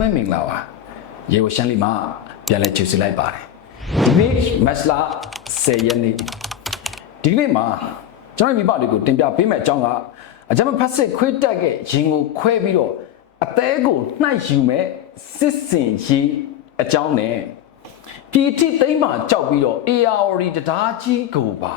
လုံးပဲမင်္ဂလာပါရေကိုရှမ်းလီမှာပြန်လဲချူစီလိုက်ပါတယ်ဒီနေ့မက်စလာ10ရက်နေ့ဒီနေ့မှာကျွန်တော်မိဘတွေကိုတင်ပြပေးမယ့်အကြောင်းကအကြမ်းဖက်စစ်ခွေးတက်ကရင်ကိုခွဲပြီးတော့အသေးကိုနှိုက်ယူမဲ့စစ်စင်ရေးအကြောင်းနဲ့ပြည်တိသိမ်းမှကြောက်ပြီးတော့ ARD တရားကြီးကိုပါ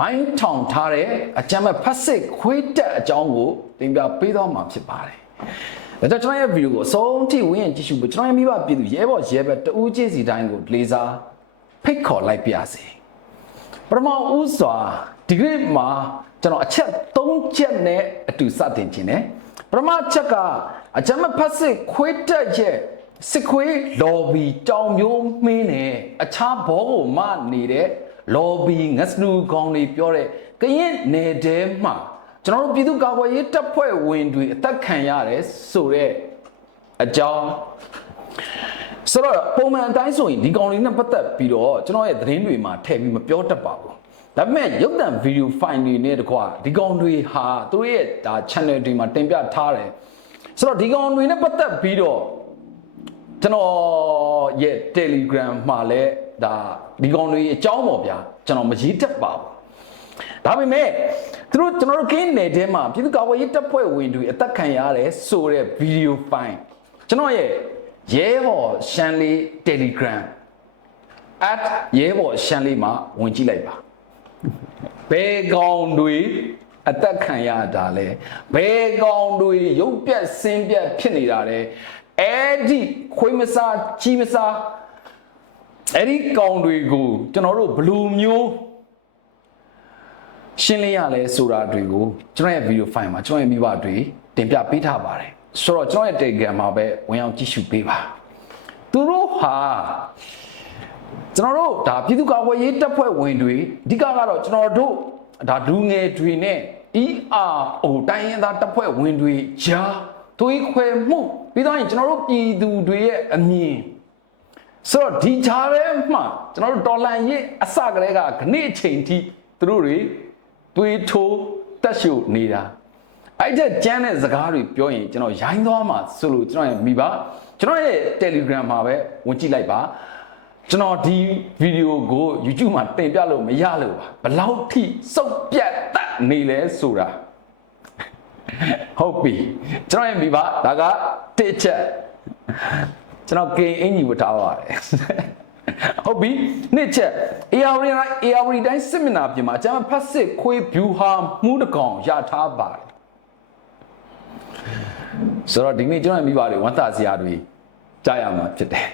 မိုင်းထောင်ထားတဲ့အကြမ်းမဲ့ဖတ်စစ်ခွေးတက်အကြောင်းကိုတင်ပြပေးတော့မှာဖြစ်ပါတယ်။ ဒါကြောင့်ကျွန်တော်ရဲ့ဗီဒီယိုကိုအဆုံးထိဝင်ရင်ကြည့်ရှုဖို့ကျွန်တော်ရဲ့မိဘပြည်သူရဲဘော်ရဲဘက်တဦးချင်းစီတိုင်းကိုလေးစားဖိတ်ခေါ်လိုက်ပါစေ။ပထမဦးစွာဒီကနေ့မှာကျွန်တော်အချက်၃ချက်နဲ့အတူစတင်ခြင်းနဲ့ပထမချက်ကအကြမ်းမဲ့ဖတ်စစ်ခွေးတက်ရဲ့စစ်ခွေးလော်ဘီတောင်မျိုးမင်းနဲ့အခြားဘောကိုမနေတဲ့ lobby ငတ်စလူကောင်းတွေပြောတဲ့ကရင်နယ်တဲမှာ ကျွန်တော်တို့ပြည်သူ့ကာကွယ်ရေးတပ်ဖွဲ့ဝင်တွေအသက်ခံရတယ်ဆိုတဲ့အကြောင်းဆိုတော့ပုံမှန်အတိုင်းဆိုရင်ဒီကောင်တွေနဲ့ပတ်သက်ပြီးတော့ကျွန်တော်ရဲ့သတင်းတွေမှာထည့်ပြီးမပြောတတ်ပါဘူးဒါပေမဲ့ရုပ်သံဗီဒီယိုဖိုင်တွေနဲ့တကွာဒီကောင်တွေဟာသူတို့ရဲ့ဒါ channel တွေမှာတင်ပြထားတယ်ဆိုတော့ဒီကောင်တွေနဲ့ပတ်သက်ပြီးတော့ကျွန်တော်ရဲ့ Telegram မှာလည်းဒါဒီကောင်တွေအကြောင်းပေါ့ဗျာကျွန်တော်မရေးတတ်ပါဘူး ဒါပေမဲ့သူတို့ကျွန်တော်တို့ကင်းနယ်ထဲမှာပြည်သူ့ကာကွယ်ရေးတပ်ဖွဲ့ဝင်တွေအသက်ခံရတယ်ဆိုတဲ့ဗီဒီယိုဖိုင်ကျွန်တော်ရဲ့ရဲဘော်ရှမ်းလေး Telegram at ရဲဘော်ရှမ်းလေးမှာဝင်ကြည့်လိုက်ပါဘယ်ကောင်တွေအသက်ခံရတာလဲဘယ်ကောင်တွေရုပ်ပြက်ဆင်းပြက်ဖြစ်နေတာလဲအဲ့ဒီခွေးမစားကြီးမစားအဲ့ဒီကောင်တွေကိုကျွန်တော်တို့ဘယ်လူမျိုး ရှင်းလင်းရလဲဆိုတာတွေကိုကျွန်တော်ရဲ့ဗီဒီယိုဖိုင်မှာကျွန်တော်ရဲ့မိဘတွေတင်ပြပေးထားပါတယ်ဆိုတော့ကျွန်တော်ရဲ့ Telegram မှာပဲဝင်အောင်ကြည့်ရှုပေးပါသူတို့ဟာကျွန်တော်တို့ဒါပြည်သူ့ကာကွယ်ရေးတပ်ဖွဲ့ဝင်တွေအဓိကကတော့ကျွန်တော်တို့ဒါဒူငယ်တွေနဲ့ ERO တိုင်းရင်းသားတပ်ဖွဲ့ဝင်တွေကြားသွေးခွဲမှုပြီးတော့ရင်ကျွန်တော်တို့ပြည်သူတွေရဲ့အမြင်ဆိုတော့ဒီဂျားထဲမှာကျွန်တော်တို့ဒေါ်လာရေးအစကတည်းကခဏအချိန်ထိသူတို့တွေ သွေးထိုးတက်ရှုနေတာအဲ့တဲ့ကျန်းတဲ့စကားတွေပြောရင်ကျွန်တော်ရိုင်းသွားမှာဆိုလို့ကျွန်တော်ရဲ့မိဘကျွန်တော်ရဲ့ Telegram မှာပဲဝင်ကြည့်လိုက်ပါကျွန်တော်ဒီဗီဒီယိုကို YouTube မှာတင်ပြလို့မရလို့ပါဘလောက်ထိစုပ်ပြတ်တတ်နေလဲဆိုတာဟုတ်ပြီကျွန်တော်ရဲ့မိဘဒါကတစ်ချက်ကျွန်တော်ကိန်းအင်ကြီးဝတ်ထားပါတယ် ဟုတ်ပြီနှစ်ချက် AR တိုင်း AR တိုင်းစစ်မျက်နှာပြင်မှာအကျမ်းဖတ်စစ်ခွေးဖြူဟာမှုတကောင်ရထားပါတယ်ဆိုတော့ဒီနေ့ကျွန်တော်ရဲ့မိဘတွေဝန်တာစရာတွေကြားရမှာဖြစ်တယ်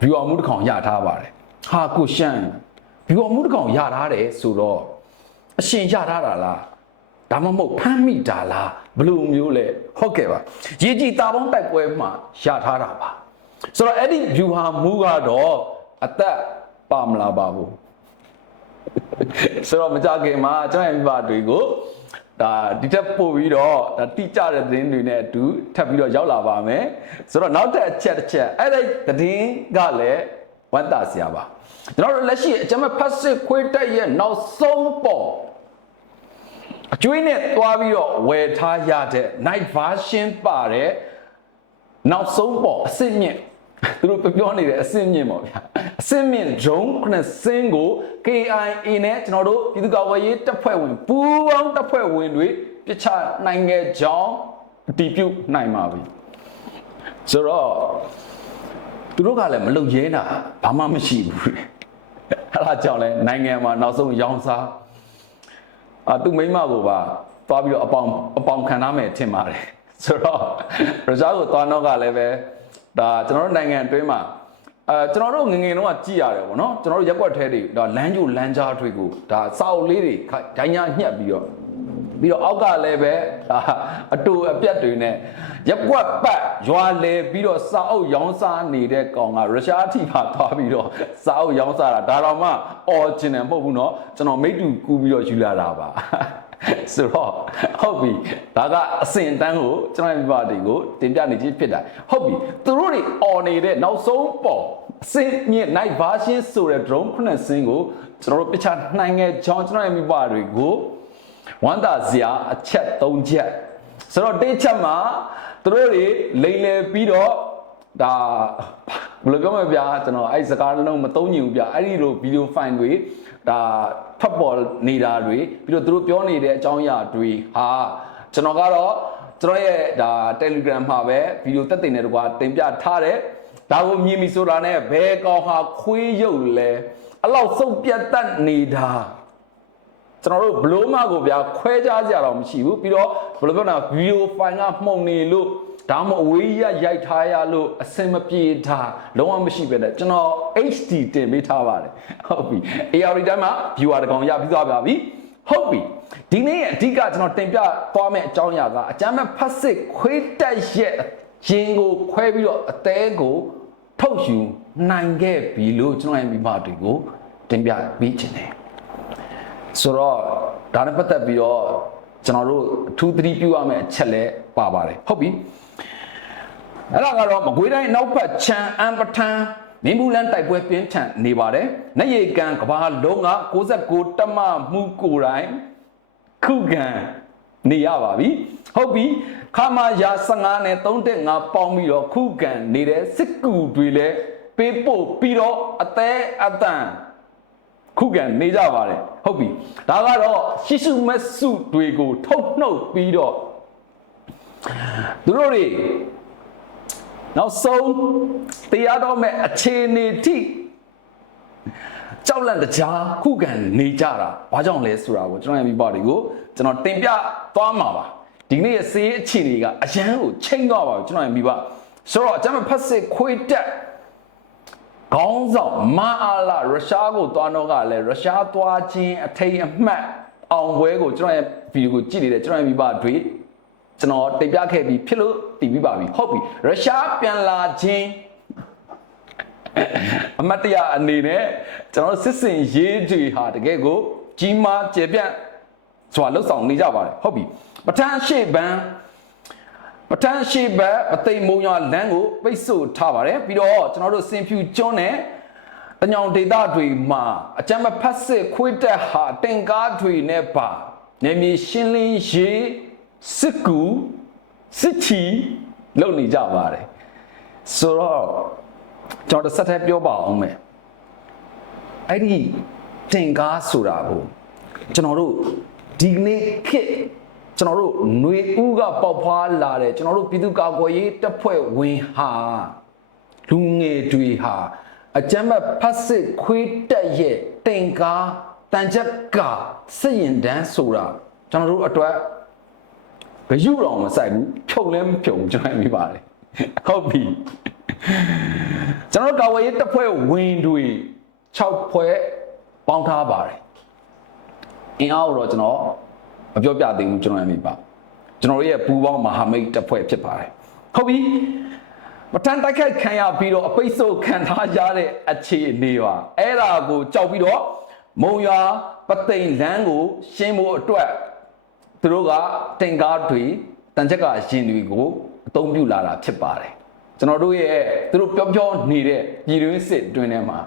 ဖြူအောင်မှုတကောင်ရထားပါတယ်ဟာကိုရှမ်းဖြူအောင်မှုတကောင်ရထားတယ်ဆိုတော့အရှင်ရထားတာလားဒါမှမဟုတ်ဖမ်းမိတာလားဘယ်လိုမျိုးလဲဟုတ်ကဲ့ပါရေကြီးတာပေါင်းတိုက်ပွဲမှာရထားတာပါဆိုတော့အဲ့ဒီ view ဟာမူကတော့ အသက်ပါမလာပါဘူးဆိုတော့မကြခင်မှာကျွန်တော်ရဲ့မိဘတွေကိုဒါဒီထက်ပို့ပြီးတော့ဒါတိကျတဲ့သတင်းတွေနဲ့အတူထပ်ပြီးတော့ရောက်လာပါမယ်ဆိုတော့နောက်တစ်အချက်တစ်ချက်အဲ့ဒီသတင်းကလည်းဝမ်းသာစရာပါကျွန်တော်တို့လက်ရှိအကြမ်းဖက်စစ်ခွေးတက်ရဲ့နောက်ဆုံးပေါ်အကျွေးနဲ့သွားပြီးတော့ဝယ်ထားရတဲ့ night version ပါတဲ့နောက်ဆုံးပေါ်အစစ်မြင့်သူတို့ပြောနေတဲ့အစစ်မြင့်ပေါ့ဗျာ အစစ်မြင့် drone ခုနှစ်စင်းကို KIA နဲ့ကျွန်တော်တို့ပြည်သူ့ကာကွယ်ရေးတပ်ဖွဲ့ဝင်ပူးပေါင်းတပ်ဖွဲ့ဝင်တွေပြစ်ချနိုင်ခဲ့ကြောင်းအတည်ပြုနိုင်ပါပြီဆိုတော့သူတို့ကလည်းမလုံရဲတာဘာမှမရှိဘူးအဲ့ဒါကြောင့်လဲနိုင်ငံမှာနောက်ဆုံးရောင်းစားအာသူမိမကိုပါသွားပြီးတော့အပေါင်အပေါင်ခံထားမယ်ထင်ပါတယ်ဆိုတော့ရုရှားကိုသွားတော့ကလည်းပဲဒါကျွန်တော်တို့နိုင်ငံအတွင်းမှာ အဲကျွန်တော်တို့ငယ်ငယ်တုန်းကကြည်ရတယ်ပေါ့နော်ကျွန်တော်တို့ရက်ွက်ထဲတွေဒါလမ်းကျိုလမ်းကြားတွေကိုဒါစာအုပ်လေးတွေဒိုင်းညာညှက်ပြီးတော့ပြီးတော့အောက်ကလည်းပဲဒါအတူအပြက်တွေနဲ့ရက်ွက်ပတ်ရွာလေပြီးတော့စာအုပ်ရောင်းစားနေတဲ့ကောင်ကရုရှားအထိပါသွားပြီးတော့စာအုပ်ရောင်းစားတာဒါတော့မှ original မဟုတ်ဘူးเนาะကျွန်တော်မိတူကူးပြီးတော့ယူလာတာပါ ဆိုတော့ဟုတ်ပြီဒါကအစင်တန်းကိုကျွန်တော်မိဘတွေကိုတင်ပြနေခြင်းဖြစ်တာဟုတ်ပြီသူတို့တွေ on နေတဲ့နောက်ဆုံးပေါ်အစင်မြင့် night version ဆိုတဲ့ drone ခုနှစ်စင်းကိုကျွန်တော်တို့ပြချနိုင်ငယ်ကြောင်းကျွန်တော်မိဘတွေကိုဝမ်းသာစရာအချက်၃ချက်ဆိုတော့တိတ်ချက်မှာသူတို့တွေလိန်လေပြီးတော့ဒါဘယ်လိုပြောမလဲဗျာကျွန်တော်အဲ့ဒီစကားလုံးမသုံးညင်ဘူးဗျာအဲ့ဒီလိုဗီဒီယိုဖိုင်တွေဒါ ဖတ်ပေါ်နေတာတွေပြီးတော့သူတို့ပြောနေတဲ့အကြောင်းအရာတွေဟာကျွန်တော်ကတော့ကျွန်တော်ရဲ့ဒါ Telegram မှာပဲဗီဒီယိုတက်တင်နေတော့ကတင်ပြထားတယ်ဒါကိုမြင်ပြီဆိုတာနဲ့ဘယ်ကောင်ဟာခွေးရုပ်လဲအဲ့လောက်စုပ်ပြတ်တတ်နေတာကျွန်တော်တို့ဘလို့မကိုဗျာခွဲခြားကြတော့မရှိဘူးပြီးတော့ဘယ်လိုပြောတာဗီဒီယိုဖိုင်ကမှုန်နေလို့ ဒါမှမဟုတ်အဝေးကြီးကရိုက်ထားရလို့အစင်မပြေတာလုံးဝမရှိပဲနဲ့ကျွန်တော် HD တင်ပေးထားပါတယ်ဟုတ်ပြီ AR တိုင်းမှာ viewer တကောင်ရပြီးသွားပါပြီဟုတ်ပြီဒီနေ့ရဲ့အဓိကကျွန်တော်တင်ပြသွားမယ့်အကြောင်းအရာကအကြမ်းမဲ့ဖတ်စစ်ခွေးတက်ရဲ့ရင်ကိုခွဲပြီးတော့အသေးကိုထုတ်ယူနိုင်ခဲ့ပြီလို့ကျွန်တော်ရဲ့မိဘတွေကိုတင်ပြပေးခြင်းတယ်ဆိုတော့ဒါနဲ့ပတ်သက်ပြီးတော့ကျွန်တော်တို့အထူးသတိပြုရမယ့်အချက်လည်းပါပါတယ်ဟုတ်ပြီ အဲ့ဒါကတော့မကွေးတိုင်းနောက်ဖက်ချမ်းအမ်ပထန်မင်းဘူးလန်းတိုက်ပွဲပြင်းထန်နေပါတယ်။နရေကန်ကဘာလုံးက69တမမှုကိုယ်တိုင်ခုခံနေရပါပြီ။ဟုတ်ပြီခမာယာ15နဲ့35ပေါင်းပြီးတော့ခုခံနေတဲ့စစ်ကူတွေလည်းပေးပို့ပြီးတော့အသေးအတန်ခုခံနေကြပါတယ်ဟုတ်ပြီဒါကတော့ရှိရှုမက်စုတွေကိုထုတ်နှုတ်ပြီးတော့သူတို့တွေ နောက်ဆုံးတရားတော်မဲ့အခြေအနေထိကြောက်လန့်တကြားခုခံနေကြတာဘာကြောင့်လဲဆိုတာကိုကျွန်တော်ရဲ့မိဘတွေကိုကျွန်တော်တင်ပြသွားမှာပါဒီနေ့ရဲ့စေးအခြေအနေကအရန်ကိုချိန်သွားပါဘူးကျွန်တော်ရဲ့မိဘဆိုတော့ကျွန်တော်ဖတ်စစ်ခွေးတက်ခေါင်းဆောင်မာအာလာရုရှားကိုသွားတော့ကလည်းရုရှားသွားခြင်းအထိန်အမှတ်အောင်ပွဲကိုကျွန်တော်ရဲ့ဗီဒီယိုကိုကြည့်နေတဲ့ကျွန်တော်ရဲ့မိဘတွေ ကျွန်တော်တင်ပြခဲ့ပြီးဖြစ်လို့တည်ပြီးပါပြီဟုတ်ပြီရုရှားပြန်လာခြင်းအမတ်တရအနေနဲ့ကျွန်တော်စစ်စင်ရေးတွေဟာတကယ်ကို ကြီးမားကျေပြန့်စွာလှုပ်ဆောင်နေကြပါတယ်ဟုတ်ပြီပထမရှေ့ဘန်းပထမရှိဘက်အသိမုံရလမ်းကိုပိတ်ဆို့ထားပါတယ်ပြီးတော့ကျွန်တော်တို့စင်ဖြူကျွန်းနဲ့တညောင်ဒေတာတွေမှာအကြမ်းမဖတ်စစ်ခွေးတက်ဟာတင်ကားတွေနဲ့ပါနေမြေရှင်းလင်းရေး စစ်ကူစစ်ချီလုပ်နေကြပါတယ်ဆိုတော့ကျွန်တော်တစ်ဆက်တည်းပြောပါအောင်မယ်အဲ့ဒီတင်ကားဆိုတာကိုကျွန်တော်တို့ဒီနေ့ခေတ်ကျွန်တော်တို့ຫນွေဦးကပေါက်ဖွာလာတယ်ကျွန်တော်တို့ပြည်သူ့ကာကွယ်ရေးတပ်ဖွဲ့ဝင်ဟာလူငယ်တွေဟာအကြမ်းမဲ့ဖတ်စစ်ခွေးတက်ရဲ့တင်ကားတန်ချက်ကစစ်ရင်တန်းဆိုတာကျွန်တော်တို့အတွက်ဂ ရုတော်မဆိုင်ဘူးဖြုံလဲမဖြုံကျွန်တော်မြင်ပါတယ်ဟုတ်ပြီကျွန်တော်တို့ကာကွယ်ရေးတပ်ဖွဲ့ဝင်တွေ6ဖွဲ့ပေါင်းထားပါတယ်အင်အားကိုတော့ကျွန်တော်မပြောပြသေးဘူးကျွန်တော်ရမိပါကျွန်တော်တို့ရဲ့ပူပေါင်းမဟာမိတ်တပ်ဖွဲ့ဖြစ်ပါတယ်ဟုတ်ပြီမတန်တိုက်ခိုက်ခံရပြီးတော့အပိတ်ဆို့ခံထားရတဲ့အခြေအနေပါအဲ့ဒါကိုကြောက်ပြီးတော့မုံရွာပသိမ်လန်းကိုရှင်းဖို့အတွက် သူတို့ကတင်ကားတွေတန်ချက်ကရင်တွေကိုအသုံးပြုလာတာဖြစ်ပါတယ်ကျွန်တော်တို့ရဲ့သူတို့ပြောပြောနေတဲ့ပြည်တွင်းစစ်တွင်ထဲမှာ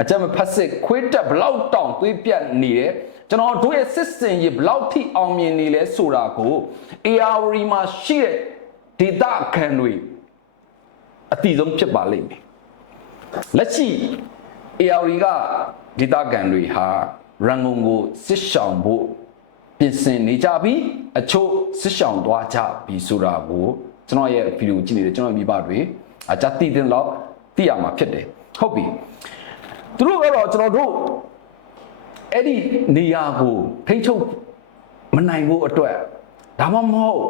အကြမ်းမဖတ်စစ်ခွေးတက်ဘလောက်တောင်သွေးပြတ်နေတယ်ကျွန်တော်တို့ရဲ့စစ်စင်ကြီးဘလောက်ထိအောင်မြင်နေလဲဆိုတာကို AR မှာရှိတဲ့ဒေတာခံတွေအတိဆုံးဖြစ်ပါလိမ့်မယ်လက်ရှိ AR ကဒေတာခံတွေဟာရန်ကုန်ကိုစစ်ဆောင်ဖို့ ပြင်ဆင်နေကြပြီးအချို့စစ်ဆောင်သွားကြပြီဆိုတာကိုကျွန်တော်ရဲ့ဗီဒီယိုကြည့်နေတဲ့ကျွန်တော်မိဘတွေအကြတိတင်တော့သိရမှာဖြစ်တယ်ဟုတ်ပြီသူတို့ကတော့ကျွန်တော်တို့အဲ့ဒီနေရာကိုထိန်းချုပ်မနိုင်ဖို့အတွက်ဒါမှမဟုတ်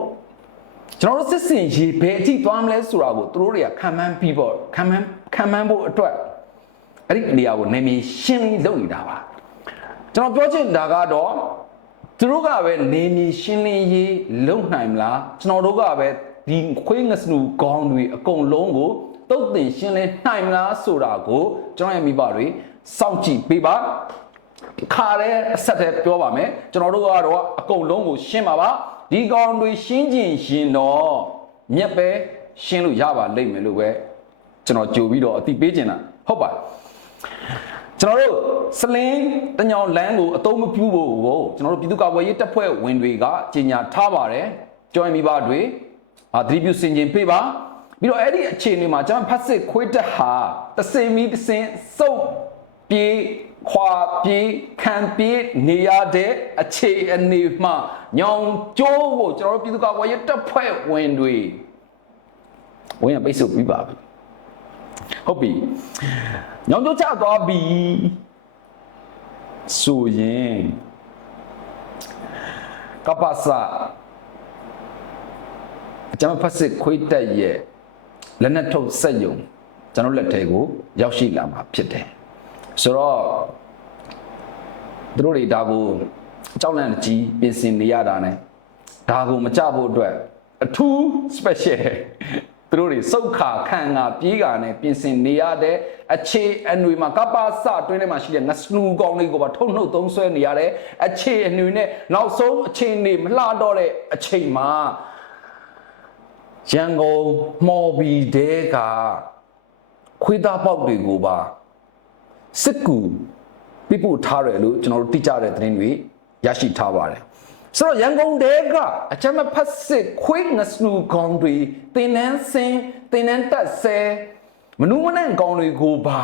ကျွန်တော်တို့စစ်စင်ရေးဘယ်အထိသွားမလဲဆိုတာကိုသူတို့တွေကခံမှန်းပြီးပေါ့ခံမှန်းခံမှန်းဖို့အတွက်အဲ့ဒီနေရာကိုနေမီရှင်းလုပ်နေတာပါကျွန်တော်ပြောချင်တာကတော့ သူတို့ကပဲနေမီရှင်းလင်းရေးလုပ်နိုင်မလားကျွန်တော်တို့ကပဲဒီခွေးငစနူကောင်းတွေအကုန်လုံးကိုတုတ်တင်ရှင်းလင်းနိုင်မလားဆိုတာကိုကျွန်တော်ရဲ့မိဘတွေစောင့်ကြည့်ပေးပါခါတဲ့အဆက်တည်းပြောပါမယ်ကျွန်တော်တို့ကတော့အကုန်လုံးကိုရှင်းပါပါဒီကောင်တွေရှင်းကျင်ရှင်တော့မြက်ပဲရှင်းလို့ရပါလိမ့်မယ်လို့ပဲကျွန်တော်ကြိုပြီးတော့အတိပေးချင်တာဟုတ်ပါ ကျွန်တော်တို့စလင်းတညောင်လန်းကိုအသုံးမပြုဖို့ကိုကျွန်တော်တို့ပြည်သူ့ကာကွယ်ရေးတပ်ဖွဲ့ဝင်တွေကကြေညာထားပါတယ်ကြောင်းမိဘတွေအာသတိပြုစင်ကျင်ပေးပါပြီးတော့အဲ့ဒီအခြေအနေမှာကျွန်တော်ဖတ်စစ်ခွေးတက်ဟာတစင်မီတစင်စုပ်ပြေးခွာပြေးခံပြေးနေရတဲ့အခြေအနေမှာညောင်ကျိုးကိုကျွန်တော်တို့ပြည်သူ့ကာကွယ်ရေးတပ်ဖွဲ့ဝင်တွေဝင်ရပိတ်ဆို့ပြီးပါပြီ ဟုတ်ပြီညောင်ကျိုးချသွားပြီဆိုရင်ကပ္ပစအကြမ်းဖက်စစ်ခွေးတက်ရဲ့လက်နက်ထုတ်စက်ယုံကျွန်တော်လက်ထဲကိုရောက်ရှိလာမှာဖြစ်တယ်ဆိုတော့သူတို့တွေဒါကိုအကြောက်လန့်ကြီးပြင်ဆင်နေရတာ ਨੇ ဒါကိုမကြဖို့အတွက်အထူး special သူတို့တွေစုတ်ခါခံငါပြေးကာနဲ့ပြင်ဆင်နေရတဲ့အခြေအနွေမှာကပ္ပစအတွင်းထဲမှာရှိတဲ့ငစနူကောင်းလေးကိုပါထုတ်နှုတ်သုံးဆွဲနေရတဲ့အခြေအနွေနဲ့နောက်ဆုံးအချိန်နေမလှတော့တဲ့အချိန်မှာရန်ကုန်မော်ဘီတဲကခွေးသားပေါက်တွေကိုပါစစ်ကူပြပို့ထားတယ်လို့ကျွန်တော်တို့သိကြတဲ့သတင်းတွေရရှိထားပါတယ် ဆိုတော့ရန်ကုန်တဲကအချမ်းမဖတ်စစ်ခွေးငစနူကောင်းတွေတင်နန်းစင်တင်နန်းတက်ဆဲမနူးမနှံ့ကောင်းတွေကိုပါ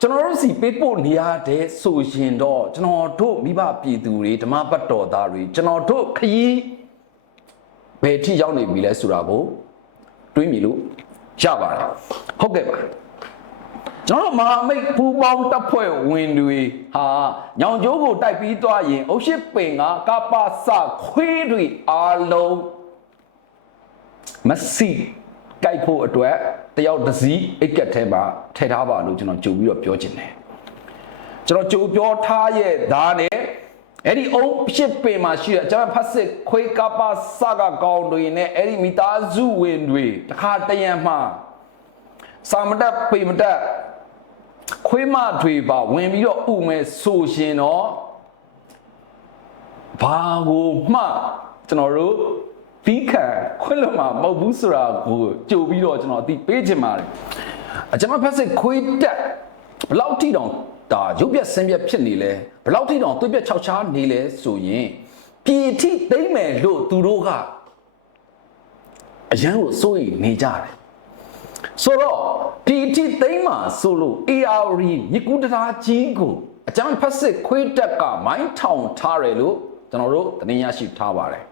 ကျွန်တော်တို့စီပေးပို့နေရတဲ့ဆိုရင်တော့ကျွန်တော်တို့မိဘပြည်သူတွေဓမ္မပတ်တော်သားတွေကျွန်တော်တို့ခရီးဘယ်ထိရောက်နေပြီလဲဆိုတာကိုတွေးမိလို့ရပါတယ်ဟုတ်ကဲ့ပါ ကျွန်တော်တို့မဟာမိတ်ပူပေါင်းတပ်ဖွဲ့ဝင်တွေဟာညောင်ကျိုးကိုတိုက်ပြီးသွားရင်အုတ်ရှိပင်ကကပ္ပစခွေးတွေအားလုံးမစီကြိုက်ဖို့အတွက်တယောက်တစ်စီးအိတ်ကက်ထဲမှာထည့်ထားပါလို့ကျွန်တော်ကြိုပြီးတော့ပြောချင်တယ်ကျွန်တော်ကြိုပြောထားရဲ့ဒါနဲ့အဲ့ဒီအုံဖြစ်ပင်မှာရှိတဲ့ကျွန်တော်ဖတ်စစ်ခွေးကပ္ပစကကောင်းတွေနဲ့အဲ့ဒီမိသားစုဝင်တွေတခါတရံမှာစာမတက်ပေမတက် ခွေးမတွေပါဝင်ပြီးတော့ဥမယ်ဆိုရှင်တော့ဘာကိုမှကျွန်တော်တို့ပြီးခံခွင့်လွတ်မှာမဟုတ်ဘူးဆိုတာကိုကြိုပြီးတော့ကျွန်တော်အသိပေးချင်ပါတယ်အကျွန်မဖက်စစ်ခွေးတက်ဘယ်လောက်ထိတောင်ဒါရုပ်ပြက်ဆင်းပြက်ဖြစ်နေလဲဘယ်လောက်ထိတောင်သွေးပြက်ခြောက်ခြားနေလဲဆိုရင်ပြည်ထိသိမ့်မယ်လို့သူတို့ကအရန်ကိုစိုးရိမ်နေကြတယ်ဆိုတော့ ဒီအထိသိမ့်မှာဆိုလို့ AR မြကူတရာကြီးကိုအကြမ်းဖက်စစ်ခွေးတက်ကမိုင်းထောင်ထားတယ်လို့ကျွန်တော်တို့တင်ရရှိထားပါတယ်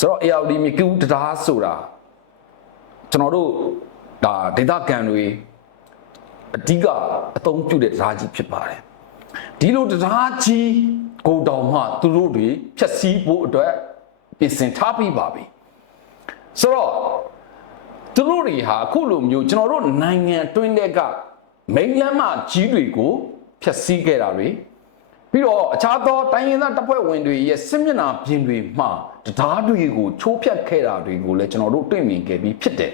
ဆိုတော့ AR မြကူတရာဆိုတာကျွန်တော်တို့ဒါဒေတာကန်တွေအဓိကအသုံးပြုတဲ့တရားကြီးဖြစ်ပါတယ်ဒီလိုတရားကြီးကိုတောင်မှသူတို့တွေဖြတ်စည်းဖို့အတွက်ပြင်ဆင်ထားပြီးပါပြီဆိုတော့ သူတို့တွေဟာအခုလိုမျိုးကျွန်တော်တို့နိုင်ငံတွင်းတဲ့ကမိန်လမ်းမကြီးတွေကိုဖျက်ဆီးခဲ့တာတွေပြီးတော့အခြားသောတိုင်းရင်းသားတပ်ဖွဲ့ဝင်တွေရဲ့စစ်မျက်နှာပြင်တွေမှတရားတွေကိုချိုးဖျက်ခဲ့တာတွေကိုလည်းကျွန်တော်တို့တွေ့မြင်ခဲ့ပြီးဖြစ်တယ်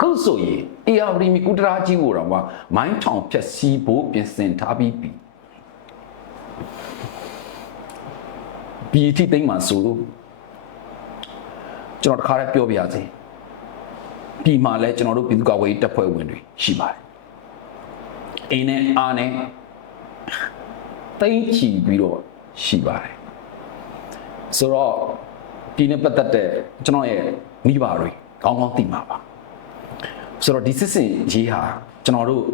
ခုဆိုရင် AR မီကူတရာကြီးကိုတော့မိုင်းထောင်ဖျက်ဆီးဖို့ပြင်ဆင်ထားပြီးပြီဒီအထိသိမ့်မှာဆိုလို့ကျွန်တော်တခါတည်းပြောပြရစီ ပြည်မှာလဲကျွန်တော်တို့ပြည်သူ့ကာကွယ်ရေးတပ်ဖွဲ့ဝင်တွေရှိပါတယ်အိမ်နဲ့အားနဲ့တိမ့်ချီပြီးတော့ရှိပါတယ်ဆိုတော့ဒီနဲ့ပတ်သက်တဲ့ကျွန်တော်ရဲ့မိဘတွေကောင်းကောင်းသိမှာပါဆိုတော့ဒီစစ်စင်ရေးဟာကျွန်တော်တို့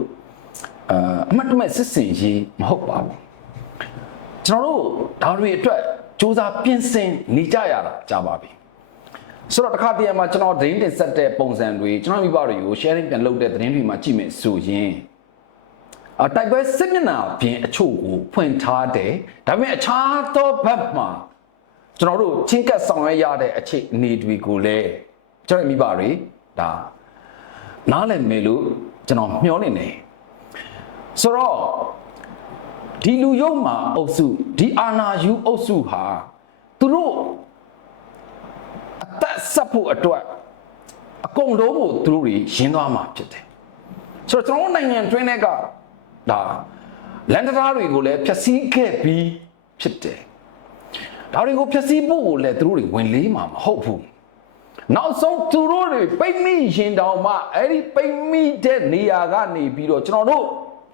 အာအမှတ်တမဲ့စစ်စင်ရေးမဟုတ်ပါဘူးကျွန်တော်တို့ဒါတွေအတွက်စူးစမ်းပြင်ဆင်နေကြရတာကြာပါပြီ ဆိုတော့တစ်ခါတည်းမှာကျွန်တော်သတင်းတင်ဆက်တဲ့ပုံစံတွေကျွန်တော်မိဘတွေကို sharing ပြန်လုပ်တဲ့သတင်းတွေမှာကြည့်မယ်ဆိုရင်အတိုက်ပွဲစစ်မျက်နှာပြင်အချို့ကိုဖွင့်ထားတယ်ဒါပေမဲ့အခြားသောဘက်မှာကျွန်တော်တို့ချင်းကပ်ဆောင်ရွက်ရတဲ့အခြေအနေတွေကိုလည်းကျွန်တော်မိဘတွေဒါနားလည်မယ်လို့ကျွန်တော်မျှော်လင့်နေဆိုတော့ဒီလူယုံမှာအုပ်စုဒီအာနာယူအုပ်စုဟာသူတို့အသက် ဆက်ဖို့အတွက်အကုန်လုံးကိုသူတို့တွေရင်းသွားမှာဖြစ်တယ်ဆိုတော့ကျွန်တော်တို့နိုင်ငံတွင်းတွေကဒါလန်ဒတာတွေကိုလည်းဖျက်ဆီးခဲ့ပြီးဖြစ်တယ်ဒါတွေကိုဖျက်ဆီးဖို့ကိုလည်းသူတို့တွေဝင်လေးမှာမဟုတ်ဘူးနောက်ဆုံးသူတို့တွေပိတ်မိရင်တောင်မှအဲ့ဒီပိတ်မိတဲ့နေရာကနေပြီးတော့ကျွန်တော်တို့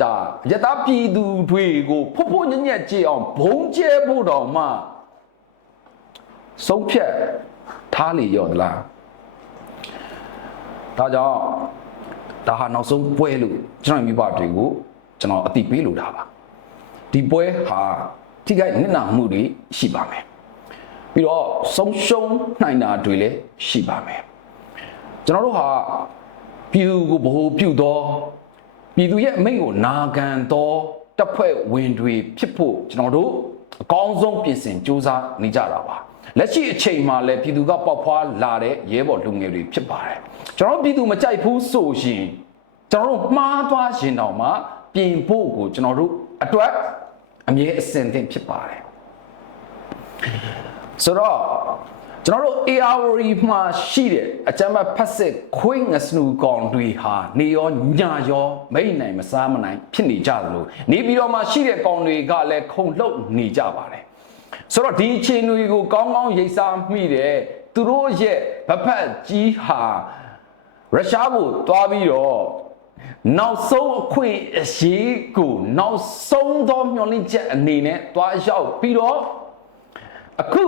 ဒါယတပြည်သူတွေကိုဖုတ်ဖုတ်ညံ့ညက်ကြည့်အောင်ဘုံကျဲဖို့တောင်မှ ဆုံးဖြတ်ထားလေရောသလားဒါကြောင့်ဒါဟာနောက်ဆုံးပွဲလို့ကျွန်တော်မိဘတွေကိုကျွန်တော်အတိပေးလိုတာပါဒီပွဲဟာထိခိုက်နစ်နာမှုတွေရှိပါမယ်ပြီးတော့ဆုံးရှုံးနိုင်တာတွေလည်းရှိပါမယ်ကျွန်တော်တို့ဟာပြည်သူကိုဗဟိုပြုသောပြည်သူရဲ့အမိန့်ကိုနာခံသောတပ်ဖွဲ့ဝင်တွေဖြစ်ဖို့ကျွန်တော်တို့အကောင်းဆုံးပြင်ဆင်စူးစမ်းနေကြတာပါ လက်ရှိအချိန်မှာလည်းပြည်သူကပေါက်ဖွာလာတဲ့ရဲဘော်လူငယ်တွေဖြစ်ပါတယ်ကျွန်တော်တို့ပြည်သူမကြိုက်ဘူးဆိုရင်ကျွန်တော်တို့မှားသွားရင်တောင်မှပြင်ဖို့ကိုကျွန်တော်တို့အတွက်အမြဲအစဉ်သင့်ဖြစ်ပါတယ်ဆိုတော့ကျွန်တော်တို့ ARI မှာရှိတဲ့အကြမ်းဖက်စစ်ခွေးငစနူကောင်တွေဟာနေရောညာရောမိတ်နိုင်မစားမနိုင်ဖြစ်နေကြသလိုနေပြီးတော့မှရှိတဲ့ကောင်တွေကလည်းခုံလှုပ်နေကြပါတယ် ဆိုတော့ဒီအခြေအနေကိုကောင်းကောင်းရိပ်စားမိတယ်သူတို့ရဲ့ဗဖက်ကြီးဟာရုရှားကိုတွားပြီးတော့နောက်ဆုံးအခွင့်အရေးကိုနောက်ဆုံးသောမျှော်လင့်ချက်အနေနဲ့တွားရောက်ပြီးတော့အခု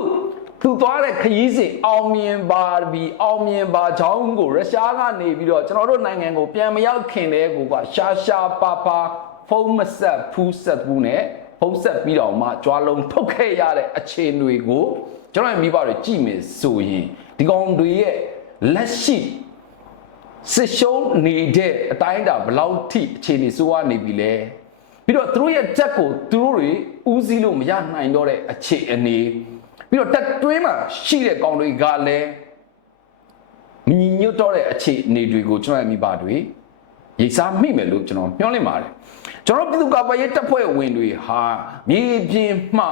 သူသွားတဲ့ခရီးစဉ်အောင်မြင်ပါပြီအောင်မြင်ပါကြောင်းကိုရုရှားကနေပြီးတော့ကျွန်တော်တို့နိုင်ငံကိုပြန်မရောက်ခင်တည်းကိုကရှာရှာပါပါဖုံးမဆက်ဖူးဆက်ဘူးနဲ့ ဖုံးဆက်ပြီးတော့မှကြွားလုံးထုတ်ခဲ့ရတဲ့အခြေအနေကိုကျွန်တော်ရဲ့မိဘတွေကြည့်မယ်ဆိုရင်ဒီကောင်တွေရဲ့လက်ရှိစစ်ရှုံးနေတဲ့အတိုင်းအတာဘယ်လောက်ထိအခြေအနေဆိုးဝါးနေပြီလဲပြီးတော့သူတို့ရဲ့တက်ကိုသူတို့တွေဦးစီးလို့မရနိုင်တော့တဲ့အခြေအနေပြီးတော့တက်တွင်းမှာရှိတဲ့ကောင်တွေကလည်းမညီညွတ်တော့တဲ့အခြေအနေတွေကိုကျွန်တော်ရဲ့မိဘတွေ ရိပ်စားမိမယ်လို့ကျွန်တော်မျှော်လင့်ပါတယ်ကျွန်တော်ပြည်သူ့ကာကွယ်ရေးတပ်ဖွဲ့ဝင်တွေဟာမြေပြင်မှ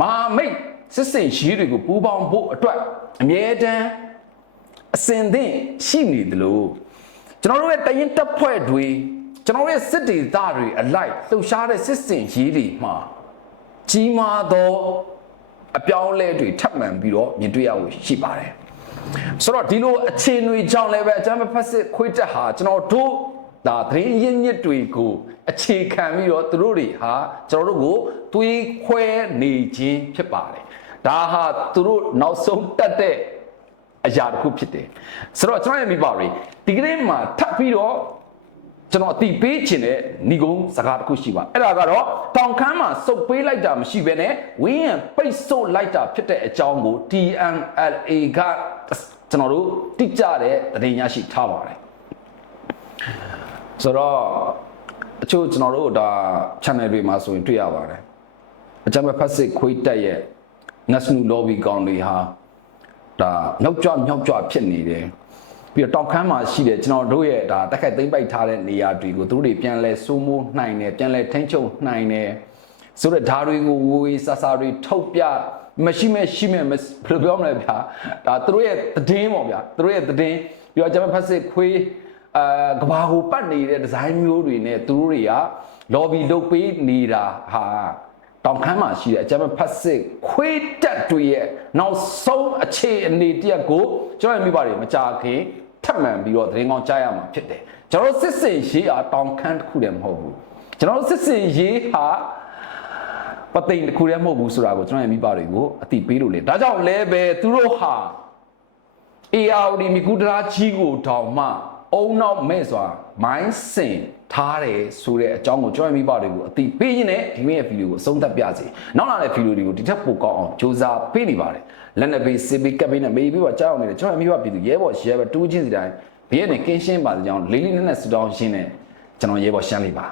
မာမိတ်စစ်စင်ရှိတွေကိုပူးပေါင်းဖို့အတွက်အမြဲတမ်းအစင်သင့်ရှိနေတယ်လို့ကျွန်တော်တို့ရဲ့တရင်တပ်ဖွဲ့တွေကျွန်တော်တို့ရဲ့စစ်ဒေသတွေအလိုက်လှုပ်ရှားတဲ့စစ်စင်ရေးတွေမှာကြီးမားသောအပြောင်းအလဲတွေထပ်မံပြီးတော့မြင်တွေ့ရဖို့ရှိပါတယ်ဆိုတော့ဒီလိုအခြေအနေကြောင့်လည်းပဲအကြမ်းဖက်စစ်ခွေးတက်ဟာကျွန်တော်တို့ ဒါသတင်းရင်းမြစ်တွေကိုအခြေခံပြီးတော့သူတို့တွေဟာကျွန်တော်တို့ကိုတွေးခွဲနေခြင်းဖြစ်ပါတယ်ဒါဟာသူတို့နောက်ဆုံးတက်တဲ့အရာတစ်ခုဖြစ်တယ်ဆိုတော့ကျွန်တော်ရဲ့မိဘတွေဒီကနေ့မှာထပ်ပြီးတော့ကျွန်တော်အတိပေးခြင်းတဲ့ဏီကုန်းစကားတစ်ခုရှိပါအဲ့ဒါကတော့တောင်ခမ်းမှာစုပ်ပေးလိုက်တာမရှိဘဲနဲ့ဝင်းရံပိတ်ဆို့လိုက်တာဖြစ်တဲ့အကြောင်းကို TNLA ကကျွန်တော်တို့တိကျတဲ့သတင်းရရှိထားပါတယ် ဆိုတော့အချို့ကျွန်တော်တို့ဒါ channel တွေမှာဆိုရင်တွေ့ရပါတယ်အကြမ်းဖက်စစ်ခွေးတက်ရဲ့ national lobby ကောင်တွေဟာဒါမြောက်ကြွမြောက်ကြွဖြစ်နေတယ်ပြီးတော့တောက်ခမ်းမှာရှိတဲ့ကျွန်တော်တို့ရဲ့ဒါတက်ခိုက်သိမ့်ပိုက်ထားတဲ့နေရာတွေကိုသူတို့တွေပြန်လဲစိုးမိုးနိုင်တယ်ပြန်လဲထိန်းချုပ်နိုင်တယ်ဆိုတော့ဓာတွေကိုဝေးဆာဆာတွေထုတ်ပြမရှိမဲ့ရှိမဲ့ဘယ်လိုပြောမလဲဗျာဒါသူတို့ရဲ့သတင်းပေါ့ဗျာသူတို့ရဲ့သတင်းပြီးတော့ကျွန်မဖက်စစ်ခွေး အာကဘာကိုပတ်နေတဲ့ဒီဇိုင်းမျိုးတွေနဲ့သူတို့တွေက lobby လုပ်ပေးနေတာဟာတောင်ခမ်းမှာရှိတဲ့အကြမ်းဖက်စစ်ခွေးတက်တွေရဲ့နောက်ဆုံးအခြေအနေတရက်ကိုကျွန်တော်မိဘတွေမကြခင်ထပ်မံပြီးတော့သတင်းကောင်းကြားရမှာဖြစ်တယ်ကျွန်တော်စစ်စင်ရေးအားတောင်ခမ်းတစ်ခုတည်းမဟုတ်ဘူးကျွန်တော်စစ်စင်ရေးဟာပသိမ်တစ်ခုတည်းမဟုတ်ဘူးဆိုတာကိုကျွန်တော်ရဲ့မိဘတွေကိုအတိပေးလို့လေဒါကြောင့်လဲပဲသူတို့ဟာ ARD မြကူတရာကြီးကိုတောင်မှ အုံနောက်မဲ့စွာမိုင်းစင်ထားတယ်ဆိုတဲ့အကြောင်းကိုကျွန်တော်မိဘတွေကိုအတိပေးရင်းနဲ့ဒီနေ့ရဲ့ဗီဒီယိုကိုအဆုံးသတ်ပြစီနောက်လာတဲ့ဗီဒီယိုတွေကိုဒီထက်ပိုကောင်းအောင်စူးစမ်းပေးနေပါတယ်လက်နက်ပေးစစ်ပေးကပ်ပေးနဲ့မေးပြီးတော့ကြောက်အောင်နေတယ်ကျွန်တော်မိဘပြည်သူရဲဘော်ရဲဘော်တူးချင်းစီတိုင်းဘေးနဲ့ကင်းရှင်းပါစေကြောင်းလေးလေးနက်နက်စူတောင်းရှင်းနဲ့ကျွန်တော်ရဲဘော်ရှမ်းလေးပါ